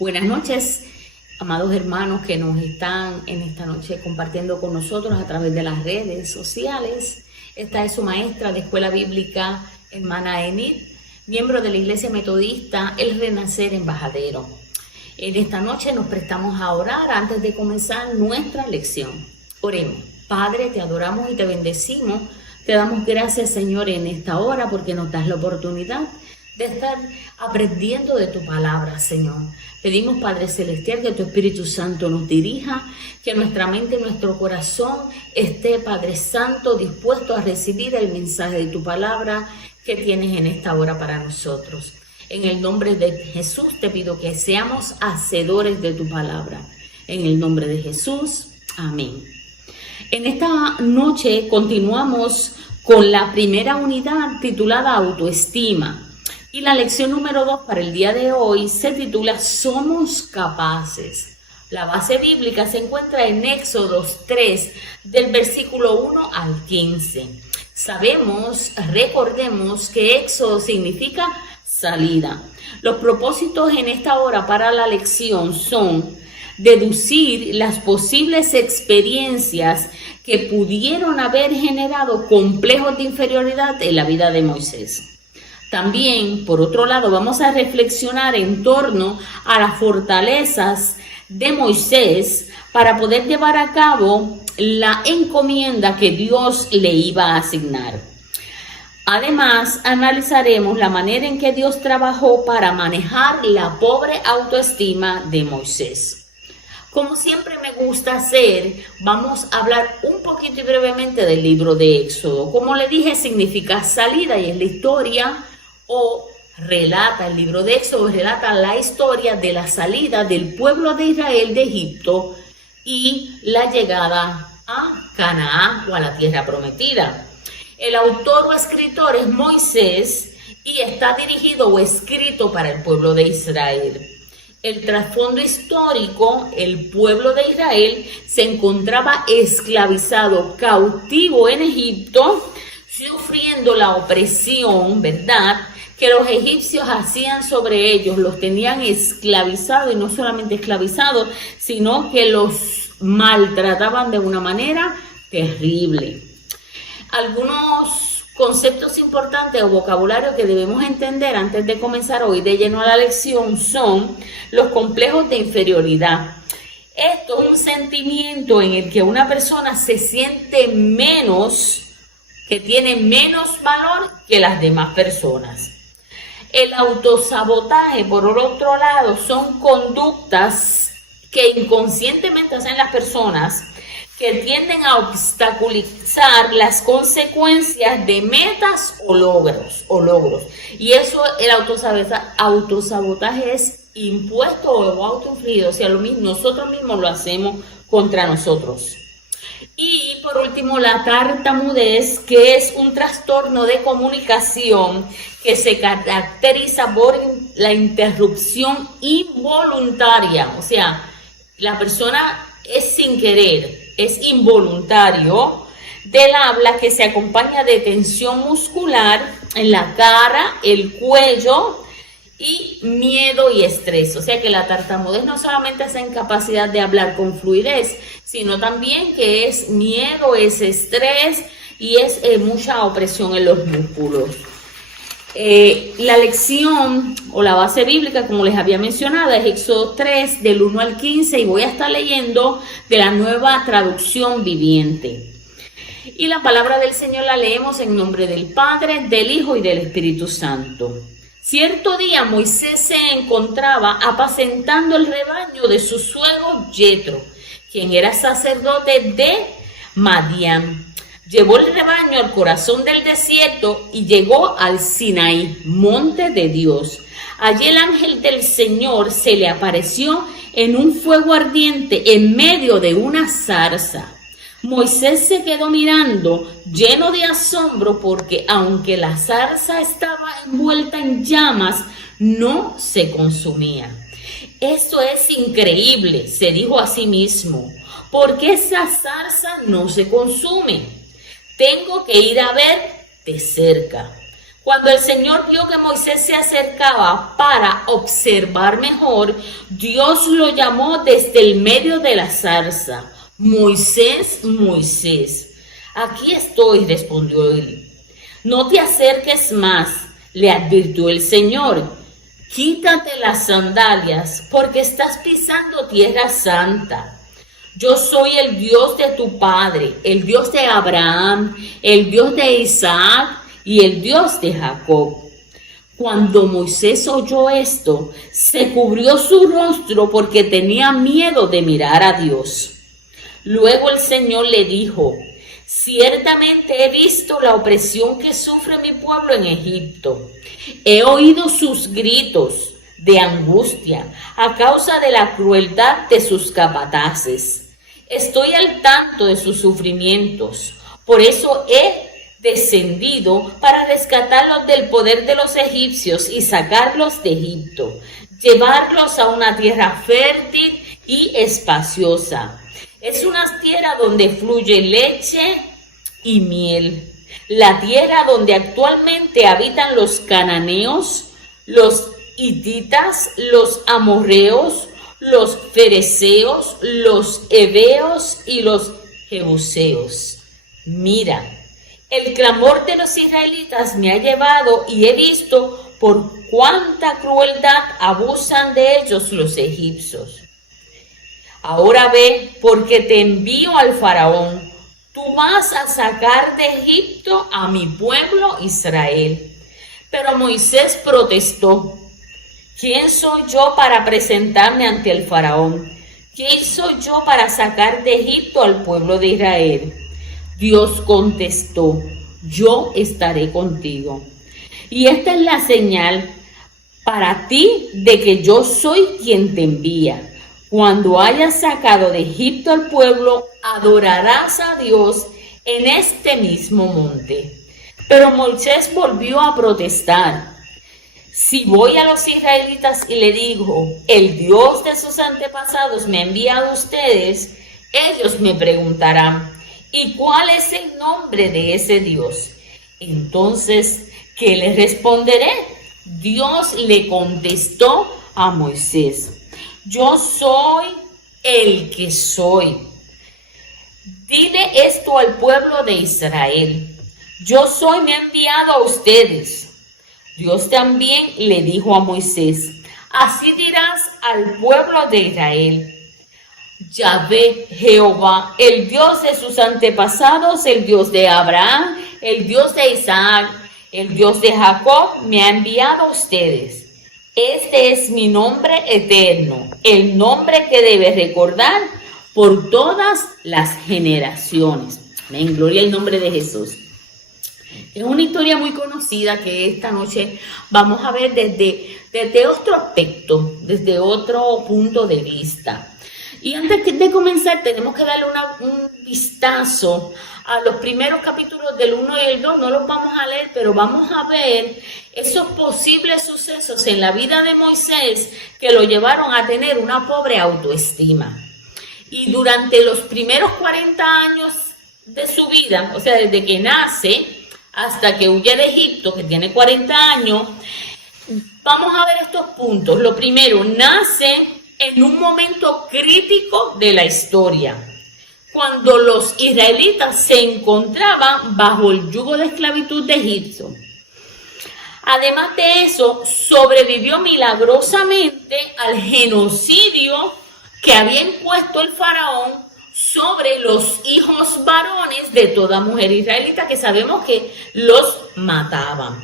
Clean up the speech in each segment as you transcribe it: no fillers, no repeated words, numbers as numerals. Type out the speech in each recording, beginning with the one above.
Buenas noches, amados hermanos que nos están en esta noche compartiendo con nosotros a través de las redes sociales. Esta es su maestra de Escuela Bíblica, hermana Enid, miembro de la Iglesia Metodista El Renacer Embajadero. En esta noche nos prestamos a orar antes de comenzar nuestra lección. Oremos. Padre, te adoramos y te bendecimos. Te damos gracias, Señor, en esta hora porque nos das la oportunidad de estar aprendiendo de tu palabra, Señor. Pedimos, Padre Celestial, que tu Espíritu Santo nos dirija, que nuestra mente y nuestro corazón esté, Padre Santo, dispuesto a recibir el mensaje de tu palabra que tienes en esta hora para nosotros. En el nombre de Jesús te pido que seamos hacedores de tu palabra. En el nombre de Jesús, amén. En esta noche continuamos con la primera unidad titulada Autoestima. Y la lección número 2 para el día de hoy se titula Somos capaces. La base bíblica se encuentra en Éxodo 3, del versículo 1 al 15. Recordemos que Éxodo significa salida. Los propósitos en esta hora para la lección son deducir las posibles experiencias que pudieron haber generado complejos de inferioridad en la vida de Moisés. También, por otro lado, vamos a reflexionar en torno a las fortalezas de Moisés para poder llevar a cabo la encomienda que Dios le iba a asignar. Además, analizaremos la manera en que Dios trabajó para manejar la pobre autoestima de Moisés. Como siempre me gusta hacer, vamos a hablar un poquito y brevemente del libro de Éxodo. Como le dije, significa salida y es la historia el libro de Éxodo relata la historia de la salida del pueblo de Israel de Egipto y la llegada a Canaán o a la tierra prometida. El autor o escritor es Moisés y está dirigido o escrito para el pueblo de Israel. El trasfondo histórico, el pueblo de Israel se encontraba esclavizado, cautivo en Egipto, sufriendo la opresión, ¿verdad?, que los egipcios hacían sobre ellos. Los tenían esclavizados, y no solamente esclavizados, sino que los maltrataban de una manera terrible. Algunos conceptos importantes o vocabulario que debemos entender antes de comenzar hoy de lleno a la lección son los complejos de inferioridad. Esto es un sentimiento en el que una persona se siente menos, que tiene menos valor que las demás personas. El autosabotaje, por otro lado, son conductas que inconscientemente hacen las personas que tienden a obstaculizar las consecuencias de metas o logros. Y eso, el autosabotaje es impuesto o autoinfligido, o sea, nosotros mismos lo hacemos contra nosotros. Y por último, la tartamudez, que es un trastorno de comunicación que se caracteriza por la interrupción involuntaria. O sea, la persona es sin querer, es involuntario del habla, que se acompaña de tensión muscular en la cara, el cuello y miedo y estrés. O sea que la tartamudez no solamente es incapacidad de hablar con fluidez, sino también que es miedo, es estrés y es mucha opresión en los músculos. La lección o la base bíblica, como les había mencionado, es Éxodo 3 del 1 al 15 y voy a estar leyendo de la Nueva Traducción Viviente. Y la palabra del Señor la leemos en nombre del Padre, del Hijo y del Espíritu Santo. Cierto día Moisés se encontraba apacentando el rebaño de su suegro Yetro, quien era sacerdote de Madián. Llevó el rebaño al corazón del desierto y llegó al Sinaí, monte de Dios. Allí el ángel del Señor se le apareció en un fuego ardiente en medio de una zarza. Moisés se quedó mirando, lleno de asombro, porque aunque la zarza estaba envuelta en llamas, no se consumía. Esto es increíble, se dijo a sí mismo, porque esa zarza no se consume. Tengo que ir a ver de cerca. Cuando el Señor vio que Moisés se acercaba para observar mejor, Dios lo llamó desde el medio de la zarza. Moisés, Moisés. Aquí estoy, respondió él. No te acerques más, le advirtió el Señor. Quítate las sandalias, porque estás pisando tierra santa. Yo soy el Dios de tu padre, el Dios de Abraham, el Dios de Isaac y el Dios de Jacob. Cuando Moisés oyó esto, se cubrió su rostro porque tenía miedo de mirar a Dios. Luego el Señor le dijo: ciertamente he visto la opresión que sufre mi pueblo en Egipto. He oído sus gritos de angustia a causa de la crueldad de sus capataces. Estoy al tanto de sus sufrimientos. Por eso he descendido para rescatarlos del poder de los egipcios y sacarlos de Egipto, llevarlos a una tierra fértil y espaciosa. Es una tierra donde fluye leche y miel, la tierra donde actualmente habitan los cananeos, los hititas, los amorreos, los fereceos, los heveos y los jebuseos. Mira, el clamor de los israelitas me ha llevado y he visto por cuánta crueldad abusan de ellos los egipcios. Ahora ve, porque te envío al faraón. Tú vas a sacar de Egipto a mi pueblo Israel. Pero Moisés protestó: ¿quién soy yo para presentarme ante el faraón? ¿Quién soy yo para sacar de Egipto al pueblo de Israel? Dios contestó: yo estaré contigo. Y esta es la señal para ti de que yo soy quien te envía. Cuando hayas sacado de Egipto al pueblo, adorarás a Dios en este mismo monte. Pero Moisés volvió a protestar: si voy a los israelitas y le digo, el Dios de sus antepasados me ha enviado a ustedes, ellos me preguntarán, ¿y cuál es el nombre de ese Dios? Entonces, ¿qué les responderé? Dios le contestó a Moisés: yo soy el que soy. Dile esto al pueblo de Israel: yo soy, me ha enviado a ustedes. Dios también le dijo a Moisés: así dirás al pueblo de Israel: Yahvé, Jehová, el Dios de sus antepasados, el Dios de Abraham, el Dios de Isaac, el Dios de Jacob, me ha enviado a ustedes. Este es mi nombre eterno, el nombre que debes recordar por todas las generaciones. Amén, gloria al nombre de Jesús. Es una historia muy conocida que esta noche vamos a ver desde otro aspecto, desde otro punto de vista. Y antes de comenzar tenemos que darle un vistazo a los primeros capítulos del 1 y el 2. No los vamos a leer, pero vamos a ver esos posibles sucesos en la vida de Moisés que lo llevaron a tener una pobre autoestima. Y durante los primeros 40 años de su vida, o sea, desde que nace hasta que huye de Egipto, que tiene 40 años, vamos a ver estos puntos. Lo primero, nace en un momento crítico de la historia, cuando los israelitas se encontraban bajo el yugo de esclavitud de Egipto. Además de eso, sobrevivió milagrosamente al genocidio que había impuesto el faraón sobre los hijos varones de toda mujer israelita, que sabemos que los mataban.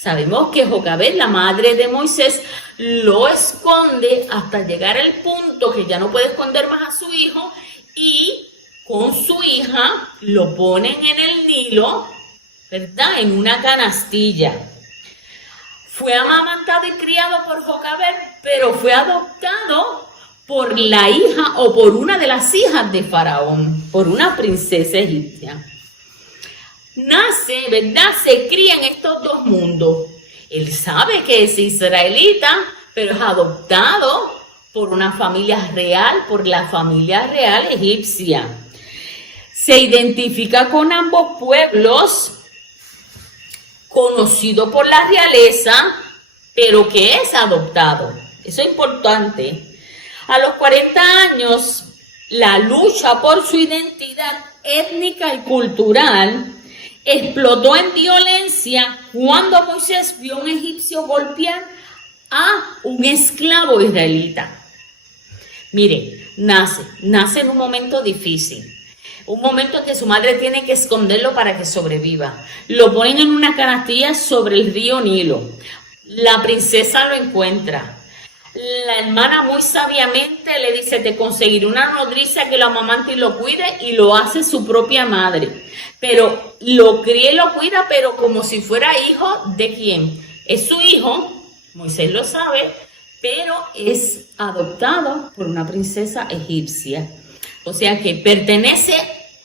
Sabemos que Jocabed, la madre de Moisés, lo esconde hasta llegar al punto que ya no puede esconder más a su hijo, y con su hija lo ponen en el Nilo, ¿verdad? En una canastilla. Fue amamantado y criado por Jocabed, pero fue adoptado por la hija o por una de las hijas de Faraón, por una princesa egipcia. Nace, ¿verdad? Se cría en estos dos mundos. Él sabe que es israelita, pero es adoptado por una familia real, por la familia real egipcia. Se identifica con ambos pueblos conocido por la realeza, pero que es adoptado. Eso es importante. A los 40 años, la lucha por su identidad étnica y cultural explotó en violencia cuando Moisés vio a un egipcio golpear a un esclavo israelita. Mire, nace en un momento difícil. Un momento en que su madre tiene que esconderlo para que sobreviva. Lo ponen en una canastilla sobre el río Nilo. La princesa lo encuentra. La hermana muy sabiamente le dice: te conseguiré una nodriza que lo amamante y lo cuide, y lo hace su propia madre. Pero lo cría y lo cuida, pero como si fuera hijo de quién. Es su hijo, Moisés lo sabe, pero es adoptado por una princesa egipcia. O sea que pertenece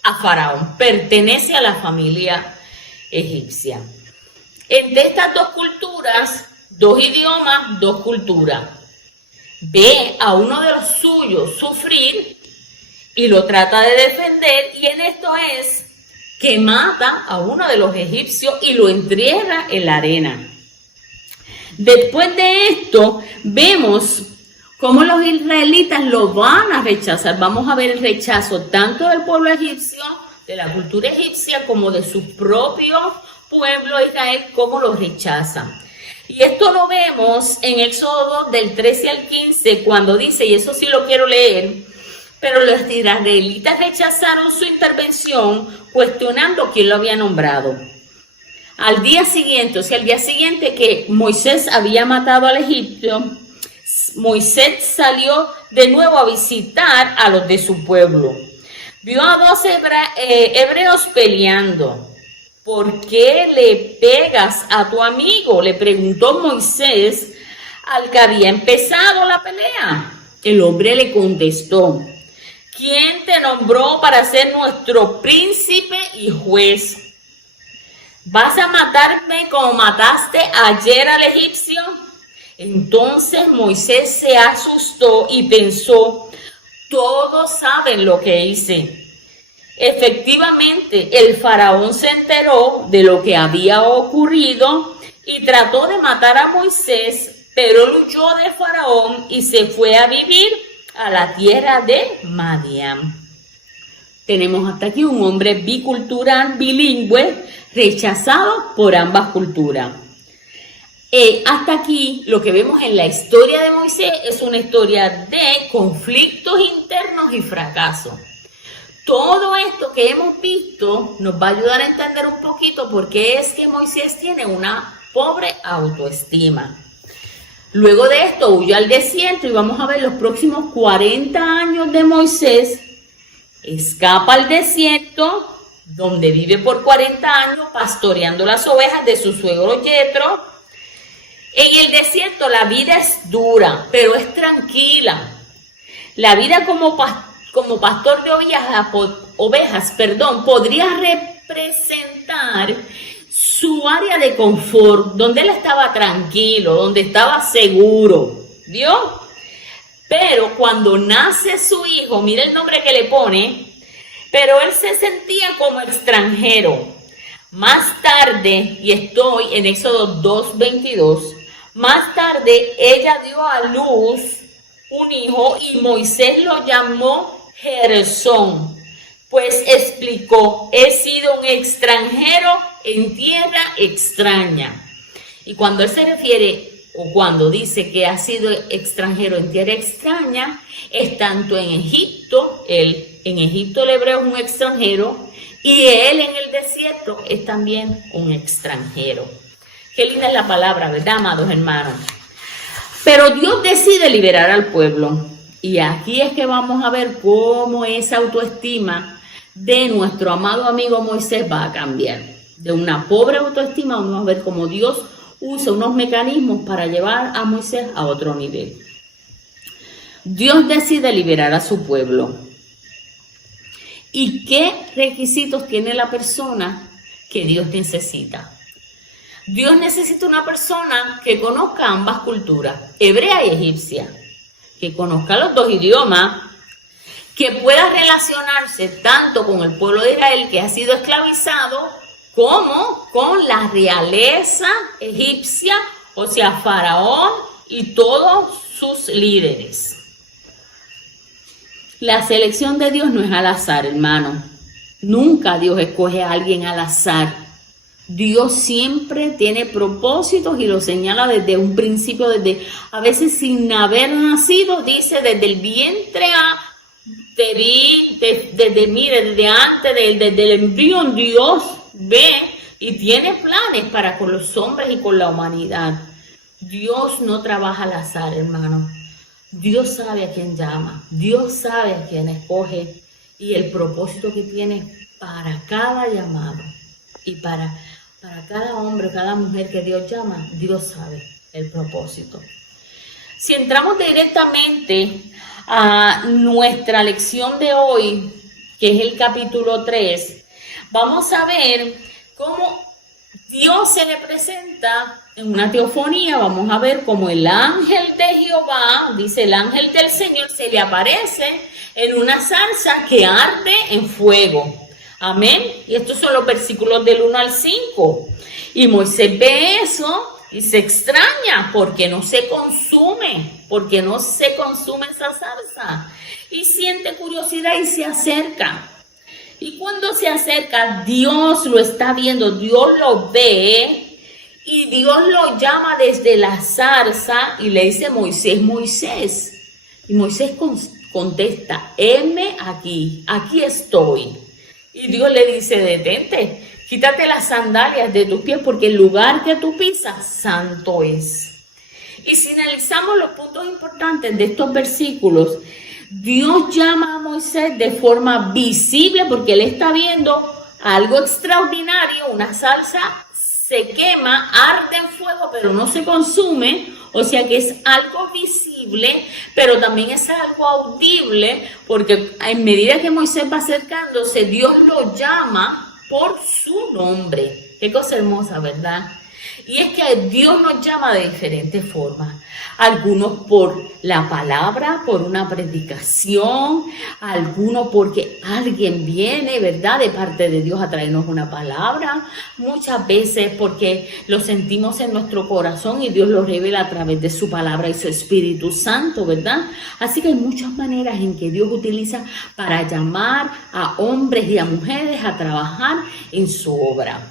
a Faraón, pertenece a la familia egipcia. Entre estas dos culturas, dos idiomas, dos culturas. Ve a uno de los suyos sufrir y lo trata de defender, y en esto es que mata a uno de los egipcios y lo entierra en la arena. Después de esto, vemos cómo los israelitas lo van a rechazar. Vamos a ver el rechazo tanto del pueblo egipcio, de la cultura egipcia, como de su propio pueblo Israel, cómo lo rechazan. Y esto lo vemos en Éxodo del 13 al 15, cuando dice, y eso sí lo quiero leer: pero los israelitas rechazaron su intervención, cuestionando quién lo había nombrado. Al día siguiente, o sea, el día siguiente que Moisés había matado al egipcio, Moisés salió de nuevo a visitar a los de su pueblo. Vio a dos hebreos peleando. ¿Por qué le pegas a tu amigo?, le preguntó Moisés al que había empezado la pelea. El hombre le contestó: ¿quién te nombró para ser nuestro príncipe y juez? ¿Vas a matarme como mataste ayer al egipcio? Entonces Moisés se asustó y pensó: todos saben lo que hice. Efectivamente, el faraón se enteró de lo que había ocurrido y trató de matar a Moisés, pero huyó de Faraón y se fue a vivir a la tierra de Madián. Tenemos hasta aquí un hombre bicultural, bilingüe, rechazado por ambas culturas. Hasta aquí lo que vemos en la historia de Moisés es una historia de conflictos internos y fracasos. Todo esto que hemos visto nos va a ayudar a entender un poquito por qué es que Moisés tiene una pobre autoestima. Luego de esto huyó al desierto y vamos a ver los próximos 40 años de Moisés. Escapa al desierto, donde vive por 40 años pastoreando las ovejas de su suegro Yetro. En el desierto la vida es dura, pero es tranquila. La vida como pastor de ovejas, podría representar su área de confort, donde él estaba tranquilo, donde estaba seguro, ¿vio? Pero cuando nace su hijo, mira el nombre que le pone, pero él se sentía como extranjero. Más tarde, y estoy en Éxodo 2:22, más tarde ella dio a luz un hijo y Moisés lo llamó Gersón, pues explicó: he sido un extranjero en tierra extraña. Y cuando él se refiere, o cuando dice que ha sido extranjero en tierra extraña, es tanto en Egipto, en Egipto el hebreo es un extranjero, y él en el desierto es también un extranjero. Qué linda es la palabra, ¿verdad, amados hermanos? Pero Dios decide liberar al pueblo. Y aquí es que vamos a ver cómo esa autoestima de nuestro amado amigo Moisés va a cambiar. De una pobre autoestima vamos a ver cómo Dios usa unos mecanismos para llevar a Moisés a otro nivel. Dios decide liberar a su pueblo. ¿Y qué requisitos tiene la persona que Dios necesita? Dios necesita una persona que conozca ambas culturas, hebrea y egipcia, que conozca los dos idiomas, que pueda relacionarse tanto con el pueblo de Israel, que ha sido esclavizado, como con la realeza egipcia, o sea, Faraón y todos sus líderes. La selección de Dios no es al azar, hermano. Nunca Dios escoge a alguien al azar. Dios siempre tiene propósitos y lo señala desde un principio, a veces sin haber nacido, dice desde el vientre te vi, desde antes, desde el embrión, Dios ve y tiene planes para con los hombres y con la humanidad. Dios no trabaja al azar, hermano. Dios sabe a quién llama, Dios sabe a quién escoge y el propósito que tiene para cada llamado y para cada hombre, cada mujer que Dios llama, Dios sabe el propósito. Si entramos directamente a nuestra lección de hoy, que es el capítulo 3, vamos a ver cómo Dios se le presenta en una teofonía. Vamos a ver cómo el ángel de Jehová, dice el ángel del Señor, se le aparece en una zarza que arde en fuego. Amén. Y estos son los versículos del 1 al 5. Y Moisés ve eso y se extraña porque no se consume esa zarza. Y siente curiosidad y se acerca. Y cuando se acerca, Dios lo está viendo, Dios lo ve y Dios lo llama desde la zarza y le dice: Moisés, Moisés. Y Moisés contesta: heme aquí, aquí estoy. Y Dios le dice: detente, quítate las sandalias de tus pies porque el lugar que tú pisas santo es. Y si analizamos los puntos importantes de estos versículos, Dios llama a Moisés de forma visible porque él está viendo algo extraordinario, una zarza se quema, arde en fuego, pero no se consume, o sea que es algo visible, pero también es algo audible, porque en medida que Moisés va acercándose, Dios lo llama por su nombre. Qué cosa hermosa, ¿verdad? Y es que Dios nos llama de diferentes formas. Algunos por la palabra, por una predicación, algunos porque alguien viene, ¿verdad?, de parte de Dios a traernos una palabra. Muchas veces porque lo sentimos en nuestro corazón y Dios lo revela a través de su palabra y su Espíritu Santo, ¿verdad? Así que hay muchas maneras en que Dios utiliza para llamar a hombres y a mujeres a trabajar en su obra.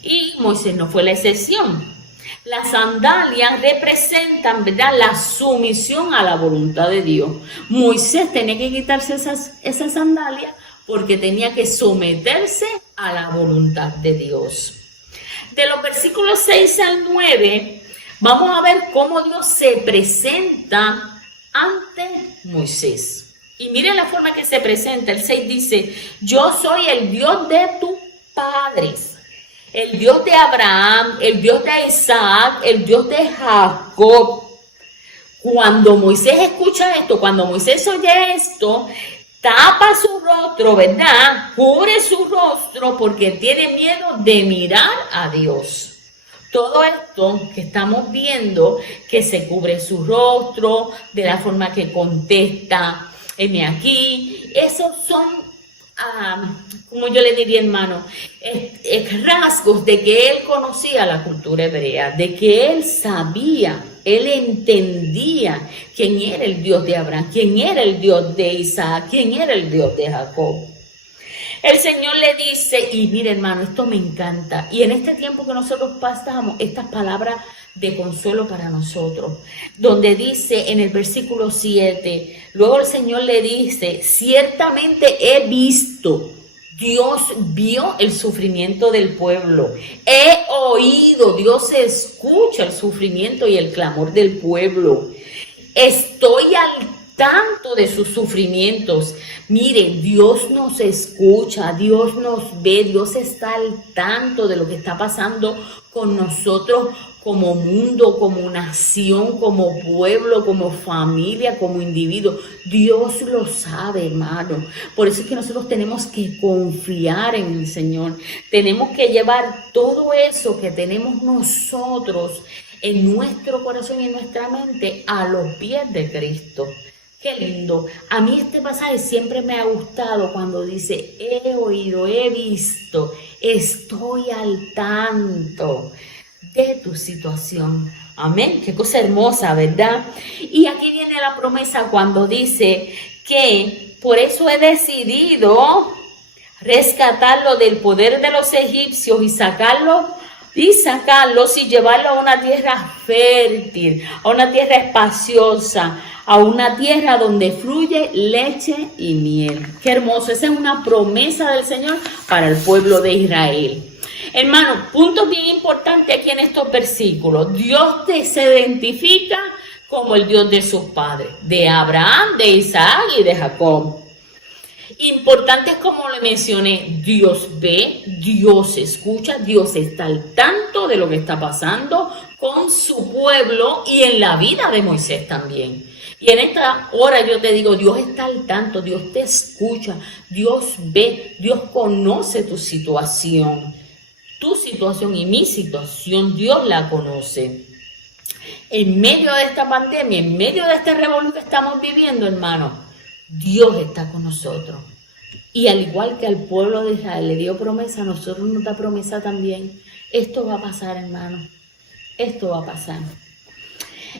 Y Moisés no fue la excepción. Las sandalias representan, ¿verdad?, la sumisión a la voluntad de Dios. Moisés tenía que quitarse esas sandalias porque tenía que someterse a la voluntad de Dios. De los versículos 6 al 9, vamos a ver cómo Dios se presenta ante Moisés. Y miren la forma que se presenta. El 6 dice: yo soy el Dios de tus padres, el Dios de Abraham, el Dios de Isaac, el Dios de Jacob. Cuando Moisés escucha esto, cuando Moisés oye esto, tapa su rostro, ¿verdad? Cubre su rostro porque tiene miedo de mirar a Dios. Todo esto que estamos viendo, que se cubre su rostro, de la forma que contesta, heme aquí, esos son como yo le diría, hermano, rasgos de que él conocía la cultura hebrea, de que él sabía, él entendía quién era el Dios de Abraham, quién era el Dios de Isaac, quién era el Dios de Jacob. El Señor le dice, y mire, hermano, esto me encanta, y en este tiempo que nosotros pasamos, estas palabras de consuelo para nosotros, donde dice en el versículo 7, luego el Señor le dice: ciertamente he visto, Dios vio el sufrimiento del pueblo, he oído, Dios escucha el sufrimiento y el clamor del pueblo, estoy al tanto de sus sufrimientos. Miren, Dios nos escucha, Dios nos ve, Dios está al tanto de lo que está pasando con nosotros como mundo, como nación, como pueblo, como familia, como individuo. Dios lo sabe, hermano. Por eso es que nosotros tenemos que confiar en el Señor. Tenemos que llevar todo eso que tenemos nosotros en nuestro corazón y en nuestra mente a los pies de Cristo. Qué lindo. A mí este pasaje siempre me ha gustado cuando dice, he oído, he visto, estoy al tanto de tu situación. Amén. Qué cosa hermosa, ¿verdad? Y aquí viene la promesa cuando dice que por eso he decidido rescatarlo del poder de los egipcios y sacarlos y llevarlo a una tierra fértil, a una tierra espaciosa, a una tierra donde fluye leche y miel. Qué hermoso, esa es una promesa del Señor para el pueblo de Israel. Hermano, punto bien importante aquí en estos versículos. Dios se identifica como el Dios de sus padres, de Abraham, de Isaac y de Jacob. Importante es como le mencioné, Dios ve, Dios escucha, Dios está al tanto de lo que está pasando con su pueblo y en la vida de Moisés también. Y en esta hora yo te digo, Dios está al tanto, Dios te escucha, Dios ve, Dios conoce tu situación y mi situación, Dios la conoce. En medio de esta pandemia, en medio de este revolú que estamos viviendo, hermano, Dios está con nosotros. Y al igual que al pueblo de Israel le dio promesa, a nosotros nos da promesa también. Esto va a pasar, hermano. Esto va a pasar.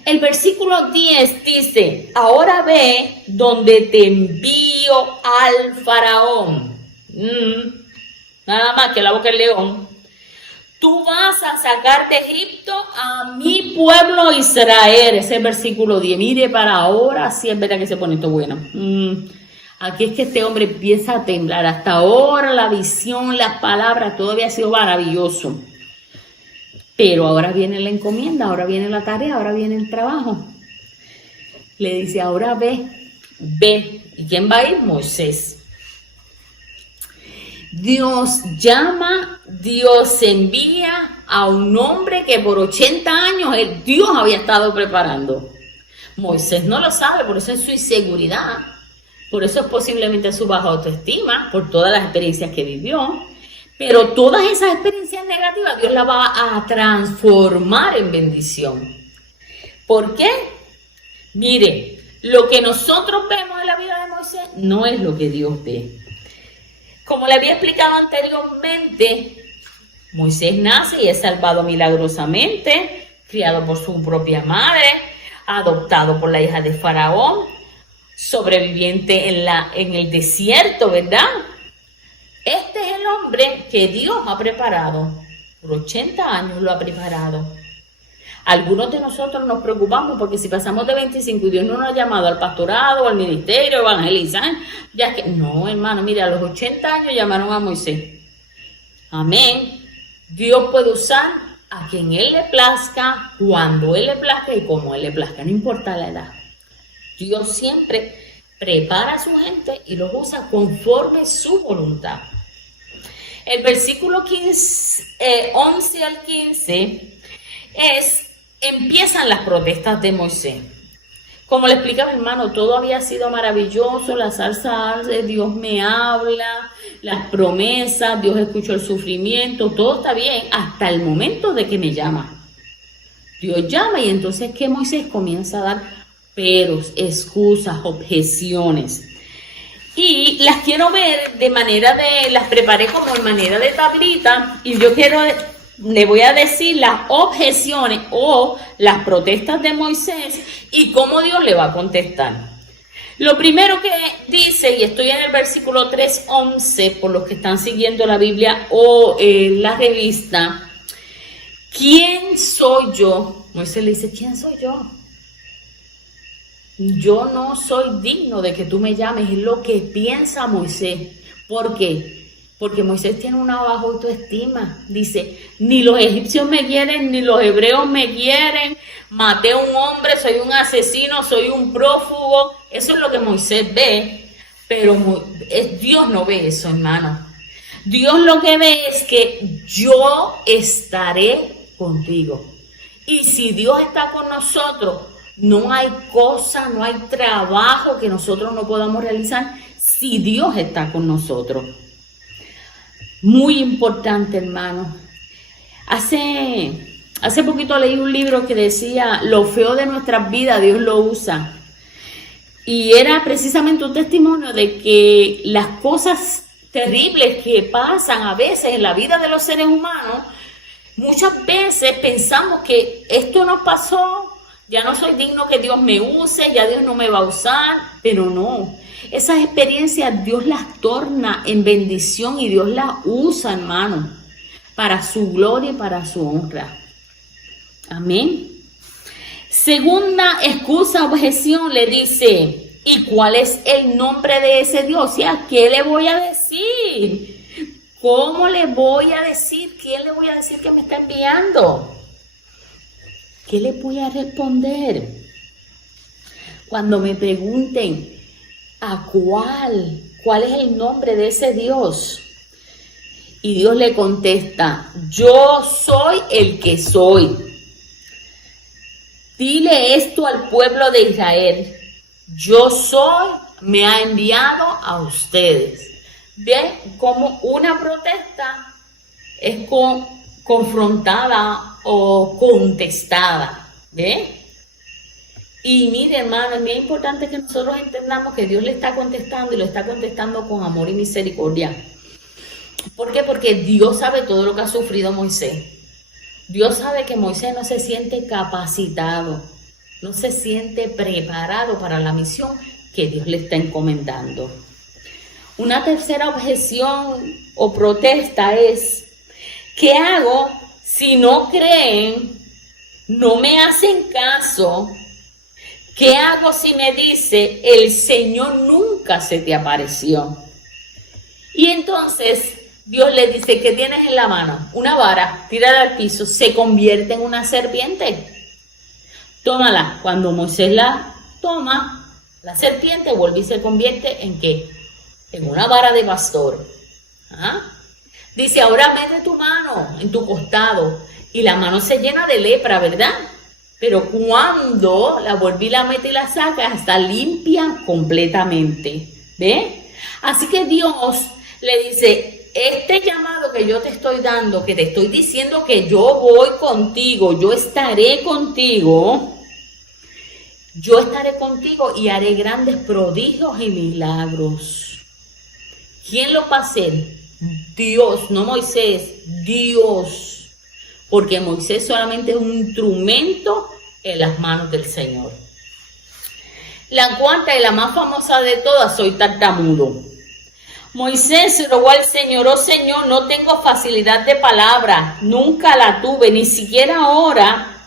El versículo 10 dice, ahora ve donde te envío al faraón. Nada más que la boca del león. Tú vas a sacar de Egipto a mi pueblo Israel. Ese es el versículo 10. Mire, para ahora sí es verdad que se pone esto bueno. Aquí es que este hombre empieza a temblar. Hasta ahora la visión, las palabras, todo había sido maravilloso. Pero ahora viene la encomienda, ahora viene la tarea, ahora viene el trabajo. Le dice, ahora ve. ¿Y quién va a ir? Moisés. Dios llama, Dios envía a un hombre que por 80 años Dios había estado preparando. Moisés no lo sabe, por eso es su inseguridad, por eso es posiblemente su baja autoestima, por todas las experiencias que vivió. Pero todas esas experiencias negativas Dios las va a transformar en bendición. ¿Por qué? Mire, lo que nosotros vemos en la vida de Moisés no es lo que Dios ve. Como le había explicado anteriormente, Moisés nace y es salvado milagrosamente, criado por su propia madre, adoptado por la hija de Faraón, sobreviviente en el desierto, ¿verdad? Este es el hombre que Dios ha preparado, por 80 años lo ha preparado. Algunos de nosotros nos preocupamos porque si pasamos de 25 y Dios no nos ha llamado al pastorado, al ministerio, evangelizar, ya que... No, hermano, mira, a los 80 años llamaron a Moisés. Amén. Dios puede usar a quien Él le plazca, cuando Él le plazca y como Él le plazca, no importa la edad. Dios siempre prepara a su gente y los usa conforme su voluntad. El versículo 11 al 15 empiezan las protestas de Moisés. Como le explicaba, hermano, todo había sido maravilloso, la salsa de Dios me habla, las promesas, Dios escuchó el sufrimiento, todo está bien, hasta el momento de que me llama. Dios llama y entonces que Moisés comienza a dar peros, excusas, objeciones. Y las quiero ver las preparé como en manera de tablita y le voy a decir las objeciones o las protestas de Moisés y cómo Dios le va a contestar. Lo primero que dice, y estoy en el versículo 3:11, por los que están siguiendo la Biblia o la revista, ¿quién soy yo? Moisés le dice, ¿quién soy yo? Yo no soy digno de que tú me llames, es lo que piensa Moisés. ¿Por qué? Porque Moisés tiene una baja autoestima. Dice, ni los egipcios me quieren, ni los hebreos me quieren. Maté a un hombre, soy un asesino, soy un prófugo. Eso es lo que Moisés ve. Pero Dios no ve eso, hermano. Dios lo que ve es que yo estaré contigo. Y si Dios está con nosotros, no hay cosa, no hay trabajo que nosotros no podamos realizar si Dios está con nosotros. Muy importante, hermano. Hace poquito leí un libro que decía, lo feo de nuestras vidas Dios lo usa. Y era precisamente un testimonio de que las cosas terribles que pasan a veces en la vida de los seres humanos, muchas veces pensamos que esto nos pasó, ya no soy digno que Dios me use, ya Dios no me va a usar, pero no. Esas experiencias Dios las torna en bendición y Dios las usa, hermano, para su gloria y para su honra. Amén. Segunda excusa, objeción, le dice, ¿y cuál es el nombre de ese Dios? O sea, ¿qué le voy a decir? ¿Cómo le voy a decir? ¿Quién le voy a decir que me está enviando? ¿Qué le voy a responder? Cuando me pregunten, ¿a cuál es el nombre de ese Dios? Y Dios le contesta, yo soy el que soy. Dile esto al pueblo de Israel, yo soy, me ha enviado a ustedes. ¿Ven cómo una protesta es confrontada o contestada? ¿Ven? Y mire, hermano, es muy importante que nosotros entendamos que Dios le está contestando y lo está contestando con amor y misericordia. ¿Por qué? Porque Dios sabe todo lo que ha sufrido Moisés. Dios sabe que Moisés no se siente capacitado, no se siente preparado para la misión que Dios le está encomendando. Una tercera objeción o protesta es, ¿qué hago si no creen, no me hacen caso? ¿Qué hago si me dice, el Señor nunca se te apareció? Y entonces Dios le dice, ¿qué tienes en la mano? Una vara, tírala al piso, se convierte en una serpiente. Tómala. Cuando Moisés la toma, la serpiente vuelve y se convierte ¿en qué? En una vara de pastor. ¿Ah? Dice, ahora mete tu mano en tu costado. Y la mano se llena de lepra, ¿verdad? Pero cuando la vuelve y la mete y la saca, está limpia completamente. ¿Ve? Así que Dios le dice, este llamado que yo te estoy dando, que te estoy diciendo que yo voy contigo, yo estaré contigo y haré grandes prodigios y milagros. ¿Quién lo va a hacer? Dios, no Moisés, Dios. Porque Moisés solamente es un instrumento en las manos del Señor. La cuarta y la más famosa de todas, soy tartamudo. Moisés rogó al Señor, oh Señor, no tengo facilidad de palabra, nunca la tuve, ni siquiera ahora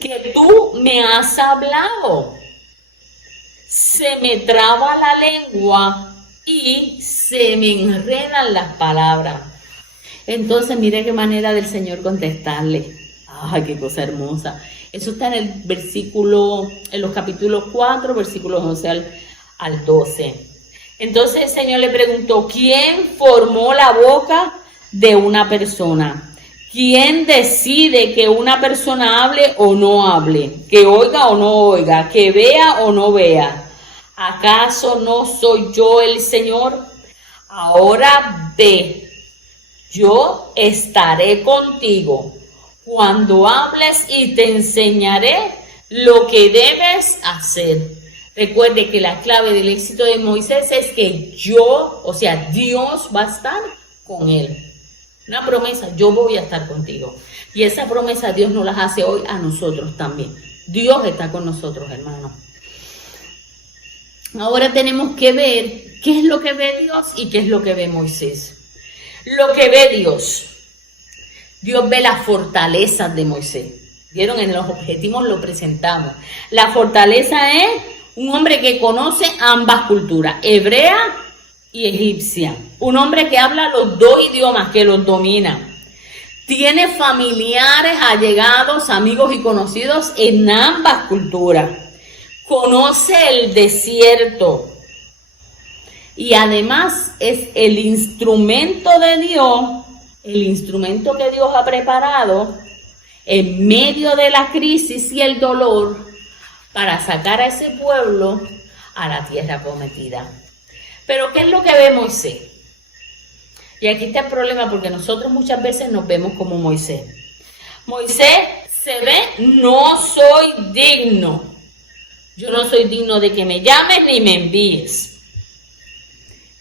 que tú me has hablado. Se me traba la lengua y se me enredan las palabras. Entonces, mire qué manera del Señor contestarle. ¡Ay, qué cosa hermosa! Eso está en el versículo, en los capítulos 4, versículos 11 al 12. Entonces el Señor le preguntó, ¿quién formó la boca de una persona? ¿Quién decide que una persona hable o no hable? ¿Que oiga o no oiga? ¿Que vea o no vea? ¿Acaso no soy yo el Señor? Ahora ve, yo estaré contigo cuando hables y te enseñaré lo que debes hacer. Recuerde que la clave del éxito de Moisés es que Dios va a estar con él. Una promesa, yo voy a estar contigo. Y esa promesa Dios nos la hace hoy a nosotros también. Dios está con nosotros, hermanos. Ahora tenemos que ver qué es lo que ve Dios y qué es lo que ve Moisés. Lo que ve Dios. Dios ve las fortalezas de Moisés. ¿Vieron? En los objetivos lo presentamos. La fortaleza es un hombre que conoce ambas culturas, hebrea y egipcia. Un hombre que habla los dos idiomas, que los domina. Tiene familiares, allegados, amigos y conocidos en ambas culturas. Conoce el desierto. Y además es el instrumento de Dios, el instrumento que Dios ha preparado en medio de la crisis y el dolor para sacar a ese pueblo a la tierra prometida. Pero ¿qué es lo que ve Moisés? Y aquí está el problema, porque nosotros muchas veces nos vemos como Moisés. Moisés se ve, no soy digno. Yo no soy digno de que me llames ni me envíes.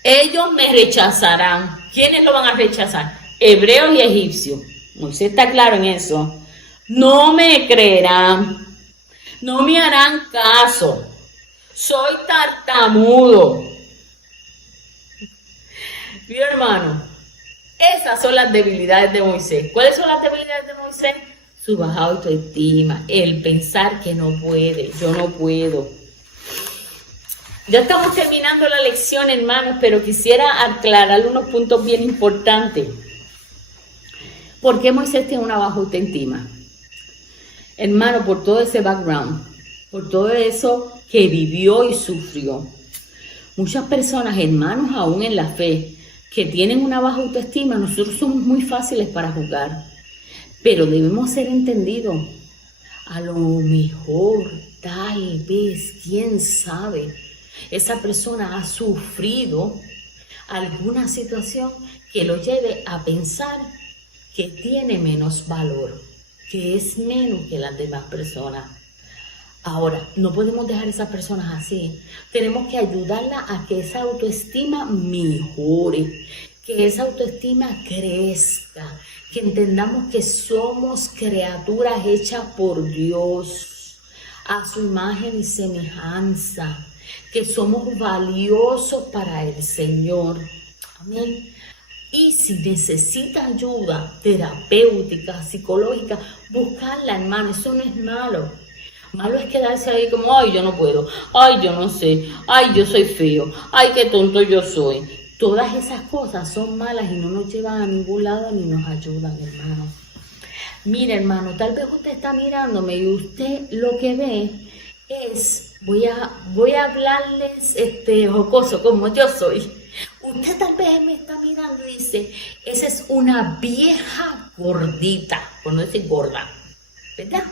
Ellos me rechazarán. ¿Quiénes lo van a rechazar? Hebreos y egipcios. Moisés está claro en eso. No me creerán. No me harán caso. Soy tartamudo. Mi hermano, esas son las debilidades de Moisés. ¿Cuáles son las debilidades de Moisés? Su baja autoestima, el pensar que no puede, yo no puedo. Ya estamos terminando la lección, hermanos, pero quisiera aclarar unos puntos bien importantes. ¿Por qué Moisés tiene una baja autoestima? Hermano, por todo ese background, por todo eso que vivió y sufrió. Muchas personas, hermanos, aún en la fe, que tienen una baja autoestima, nosotros somos muy fáciles para juzgar. Pero debemos ser entendidos. A lo mejor, tal vez, quién sabe, esa persona ha sufrido alguna situación que lo lleve a pensar que tiene menos valor, que es menos que las demás personas. Ahora, no podemos dejar a esas personas así. Tenemos que ayudarla a que esa autoestima mejore, que esa autoestima crezca, que entendamos que somos criaturas hechas por Dios, a su imagen y semejanza, que somos valiosos para el Señor. Amén. Y si necesita ayuda terapéutica, psicológica, buscarla, hermano, eso no es malo. Malo es quedarse ahí como, ay, yo no puedo, ay, yo no sé, ay, yo soy feo, ay, qué tonto yo soy. Todas esas cosas son malas y no nos llevan a ningún lado ni nos ayudan, hermano. Mira, hermano, tal vez usted está mirándome y usted lo que ve es, voy a hablarles jocoso como yo soy. Usted tal vez me está mirando y dice, esa es una vieja gordita, por no decir gorda, ¿verdad?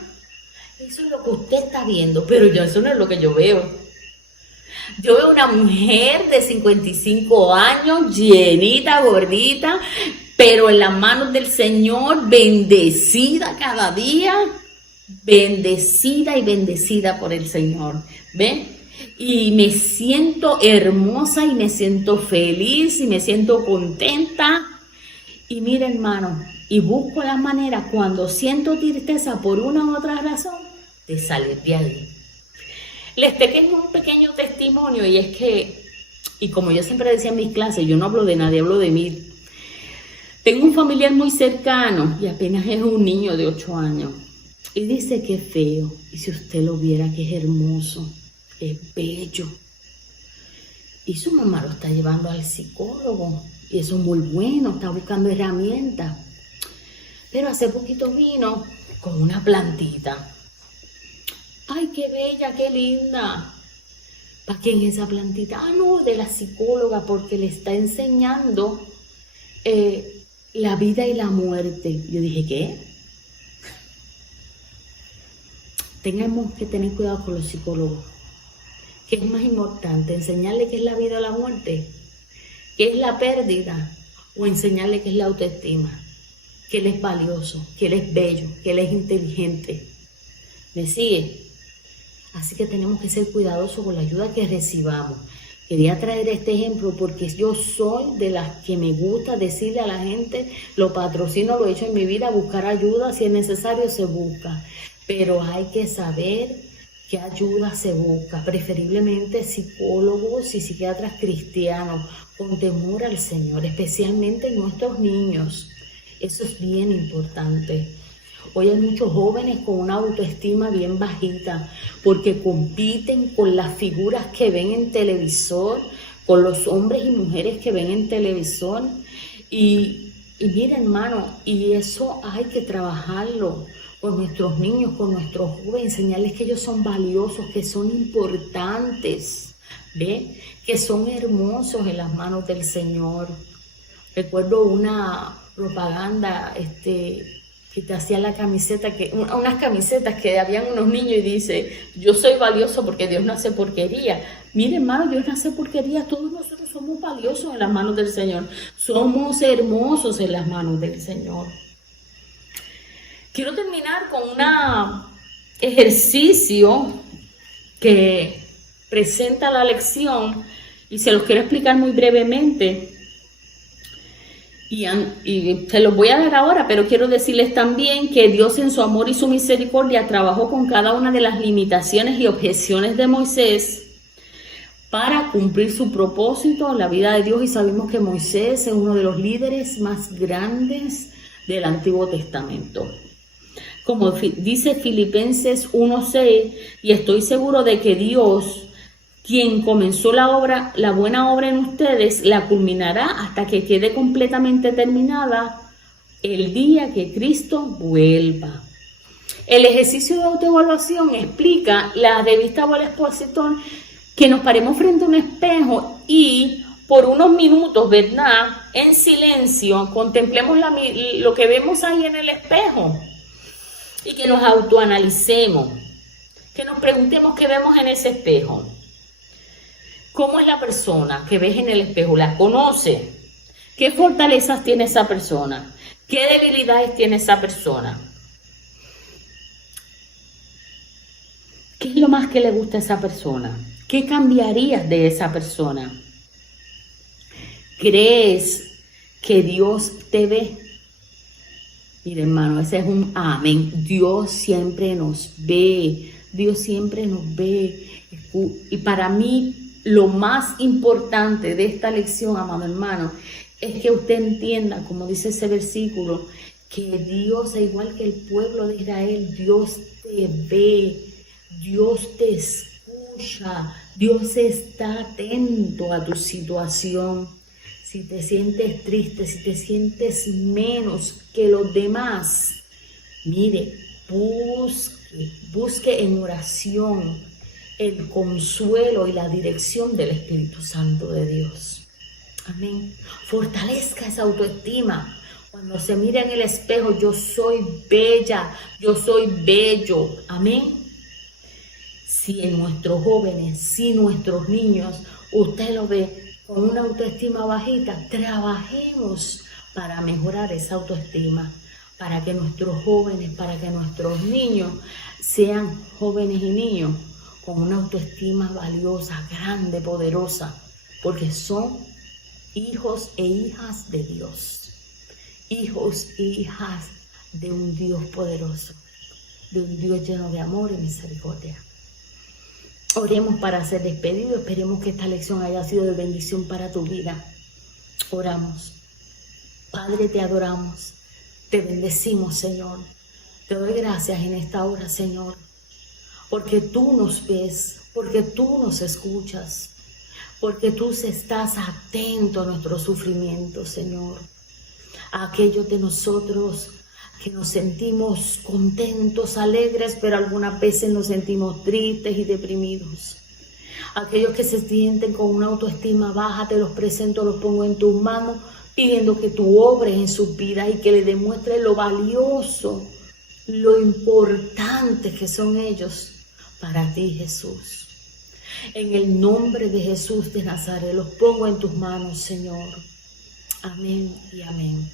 Eso es lo que usted está viendo, pero yo, eso no es lo que yo veo. Yo veo una mujer de 55 años, llenita, gordita, pero en las manos del Señor, bendecida cada día, bendecida y bendecida por el Señor. ¿Ven? Y me siento hermosa y me siento feliz y me siento contenta. Y mira, hermano, y busco la manera cuando siento tristeza por una u otra razón de salir de ahí. Les tengo un pequeño testimonio y es que, y como yo siempre decía en mis clases, yo no hablo de nadie, hablo de mí. Tengo un familiar muy cercano y apenas es un niño de 8 años. Y dice que es feo. Y si usted lo viera, que es hermoso, es bello. Y su mamá lo está llevando al psicólogo. Y eso es muy bueno, está buscando herramientas. Pero hace poquito vino con una plantita. ¡Ay, qué bella, qué linda! ¿Para quién es esa plantita? Ah, no, de la psicóloga, porque le está enseñando la vida y la muerte. Yo dije, ¿qué? Tenemos que tener cuidado con los psicólogos. ¿Qué es más importante? ¿Enseñarle qué es la vida o la muerte? ¿Qué es la pérdida? ¿O enseñarle qué es la autoestima? Que él es valioso, que él es bello, que él es inteligente. ¿Me sigue? Así que tenemos que ser cuidadosos con la ayuda que recibamos. Quería traer este ejemplo porque yo soy de las que me gusta decirle a la gente, lo patrocino, lo he hecho en mi vida, buscar ayuda, si es necesario se busca. Pero hay que saber qué ayuda se busca, preferiblemente psicólogos y psiquiatras cristianos, con temor al Señor, especialmente nuestros niños. Eso es bien importante. Hoy hay muchos jóvenes con una autoestima bien bajita porque compiten con las figuras que ven en televisor, con los hombres y mujeres que ven en televisor. Y mira, hermano, y eso hay que trabajarlo con nuestros niños, con nuestros jóvenes, enseñarles que ellos son valiosos, que son importantes, ¿ve? Que son hermosos en las manos del Señor. Recuerdo una propaganda, que te hacían la camiseta, unas camisetas que habían unos niños y dice, yo soy valioso porque Dios no hace porquería. Mire, hermano, Dios no hace porquería, todos nosotros somos valiosos en las manos del Señor, somos hermosos en las manos del Señor. Quiero terminar con un ejercicio que presenta la lección y se los quiero explicar muy brevemente. Y se los voy a dar ahora, pero quiero decirles también que Dios en su amor y su misericordia trabajó con cada una de las limitaciones y objeciones de Moisés para cumplir su propósito en la vida de Dios. Y sabemos que Moisés es uno de los líderes más grandes del Antiguo Testamento. Como dice Filipenses 1:6, y estoy seguro de que Dios, quien comenzó la buena obra en ustedes, la culminará hasta que quede completamente terminada el día que Cristo vuelva. El ejercicio de autoevaluación explica la revista Bola Expositor que nos paremos frente a un espejo y por unos minutos, ¿verdad?, en silencio, contemplemos lo que vemos ahí en el espejo y que nos autoanalicemos, que nos preguntemos qué vemos en ese espejo. ¿Cómo es la persona que ves en el espejo? ¿La conoce? ¿Qué fortalezas tiene esa persona? ¿Qué debilidades tiene esa persona? ¿Qué es lo más que le gusta a esa persona? ¿Qué cambiarías de esa persona? ¿Crees que Dios te ve? Mira, hermano, ese es un amén. Dios siempre nos ve. Dios siempre nos ve. Y para mí, lo más importante de esta lección, amado hermano, es que usted entienda, como dice ese versículo, que Dios, al igual que el pueblo de Israel, Dios te ve, Dios te escucha, Dios está atento a tu situación. Si te sientes triste, si te sientes menos que los demás, mire, busque en oración el consuelo y la dirección del Espíritu Santo de Dios. Amén. Fortalezca esa autoestima. Cuando se mira en el espejo, yo soy bella, yo soy bello. Amén. Si en nuestros jóvenes, si nuestros niños, usted lo ve con una autoestima bajita, trabajemos para mejorar esa autoestima, para que nuestros jóvenes, para que nuestros niños sean jóvenes y niños con una autoestima valiosa, grande, poderosa, porque son hijos e hijas de Dios, hijos e hijas de un Dios poderoso, de un Dios lleno de amor y misericordia. Oremos para ser despedidos. Esperemos que esta lección haya sido de bendición para tu vida. Oramos. Padre, te adoramos, te bendecimos, Señor. Te doy gracias en esta hora, Señor, porque tú nos ves, porque tú nos escuchas, porque tú estás atento a nuestro sufrimiento, Señor. A aquellos de nosotros que nos sentimos contentos, alegres, pero algunas veces nos sentimos tristes y deprimidos. Aquellos que se sienten con una autoestima baja, te los presento, los pongo en tus manos, pidiendo que tú obres en sus vidas y que le demuestres lo valioso, lo importante que son ellos para ti, Jesús. En el nombre de Jesús de Nazaret, los pongo en tus manos, Señor. Amén y amén.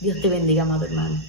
Dios te bendiga, amado hermano.